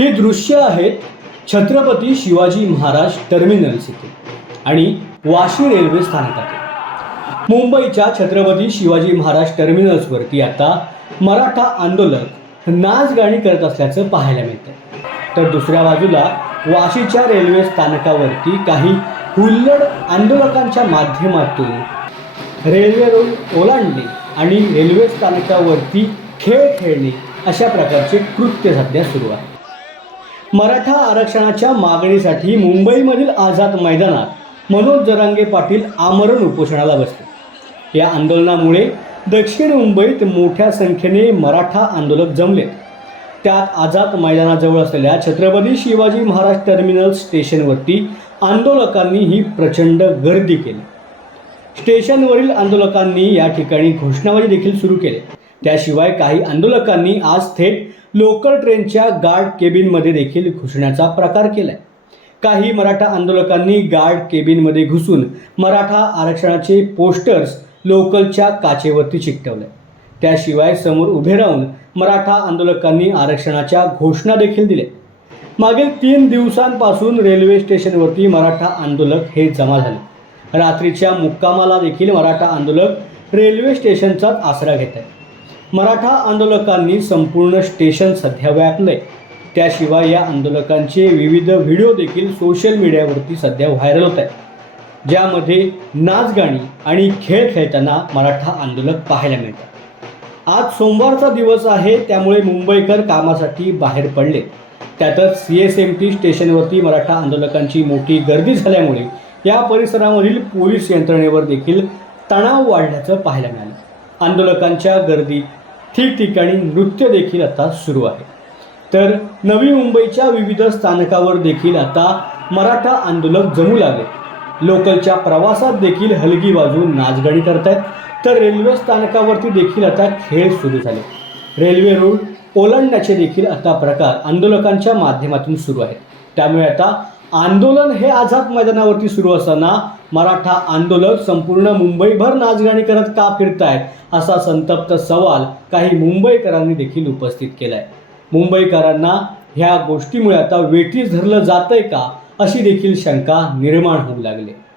हे दृश्य आहेत छत्रपती शिवाजी महाराज टर्मिनल्स इथे आणि वाशी रेल्वे स्थानकात मुंबईच्या छत्रपती शिवाजी महाराज टर्मिनल्सवरती आता मराठा आंदोलक नाचगाणी करत असल्याचं पाहायला मिळतं तर दुसऱ्या बाजूला वाशीच्या रेल्वे स्थानकावरती काही हुल्लड आंदोलकांच्या माध्यमातून रेल्वे रोड ओलांडणे आणि रेल्वे स्थानकावरती खेळ खेळणे अशा प्रकारचे कृत्य सध्या सुरू आहे मराठा आरक्षणाच्या मागणीसाठी मुंबईमधील आझाद मैदानात मनोज जरांगे पाटील आमरण उपोषणाला बसले या आंदोलनामुळे दक्षिण मुंबईत मोठ्या संख्येने मराठा आंदोलक जमले त्यात आझाद मैदानाजवळ असलेल्या छत्रपती शिवाजी महाराज टर्मिनल स्टेशनवरती आंदोलकांनी ही प्रचंड गर्दी केली स्टेशनवरील आंदोलकांनी या ठिकाणी घोषणाबाजी देखील सुरू केली त्याशिवाय काही आंदोलकांनी आज थेट लोकल ट्रेनच्या गार्ड केबिनमध्ये देखील घुसण्याचा प्रकार केला आहे काही मराठा आंदोलकांनी गार्ड केबिनमध्ये घुसून मराठा आरक्षणाचे पोस्टर्स लोकलच्या काचेवरती चिकटवले त्याशिवाय समोर उभे राहून मराठा आंदोलकांनी आरक्षणाच्या घोषणा देखील दिल्या मागील तीन दिवसांपासून रेल्वे स्टेशनवरती मराठा आंदोलक हे जमा झाले रात्रीच्या मुक्कामाला देखील मराठा आंदोलक रेल्वे स्टेशनचाच आसरा घेत आहेत मराठा आंदोलकांनी संपूर्ण स्टेशन सध्या व्यापले त्याशिवाय या आंदोलकांचे विविध व्हिडिओ देखील सोशल मीडियावरती सध्या व्हायरल होत आहेत ज्यामध्ये नाचगाणी आणि खेळ खेळताना मराठा आंदोलक पाहायला मिळतात आज सोमवारचा दिवस आहे त्यामुळे मुंबईकर कामासाठी बाहेर पडले त्यातच सी एस एम टी स्टेशनवरती मराठा आंदोलकांची मोठी गर्दी झाल्यामुळे या परिसरामधील पोलीस यंत्रणेवर देखील तणाव वाढल्याचं पाहायला मिळालं आंदोलकांच्या गर्दीत ठिकठिकाणी नृत्य देखील आता सुरू आहे तर नवी मुंबईच्या विविध स्थानकावर देखील आता मराठा आंदोलक जमू लागले लोकलच्या प्रवासात देखील हलगी बाजू नाचगाणी करतायत तर रेल्वे स्थानकावरती देखील आता खेळ सुरू झाले रेल्वे रूळ ओलांडण्याचे देखील आता प्रकार आंदोलकांच्या माध्यमातून सुरू आहेत त्यामुळे आता आंदोलन हे आझाद मैदानावरती सुरू असताना मराठा आंदोलक संपूर्ण मुंबईभर नाचगाणी करत का फिरतायत असा संतप्त सवाल काही मुंबईकरांनी देखील उपस्थित केलाय मुंबईकरांना ह्या गोष्टीमुळे आता वेठीस धरलं जातंय का अशी देखील शंका निर्माण होऊ लागली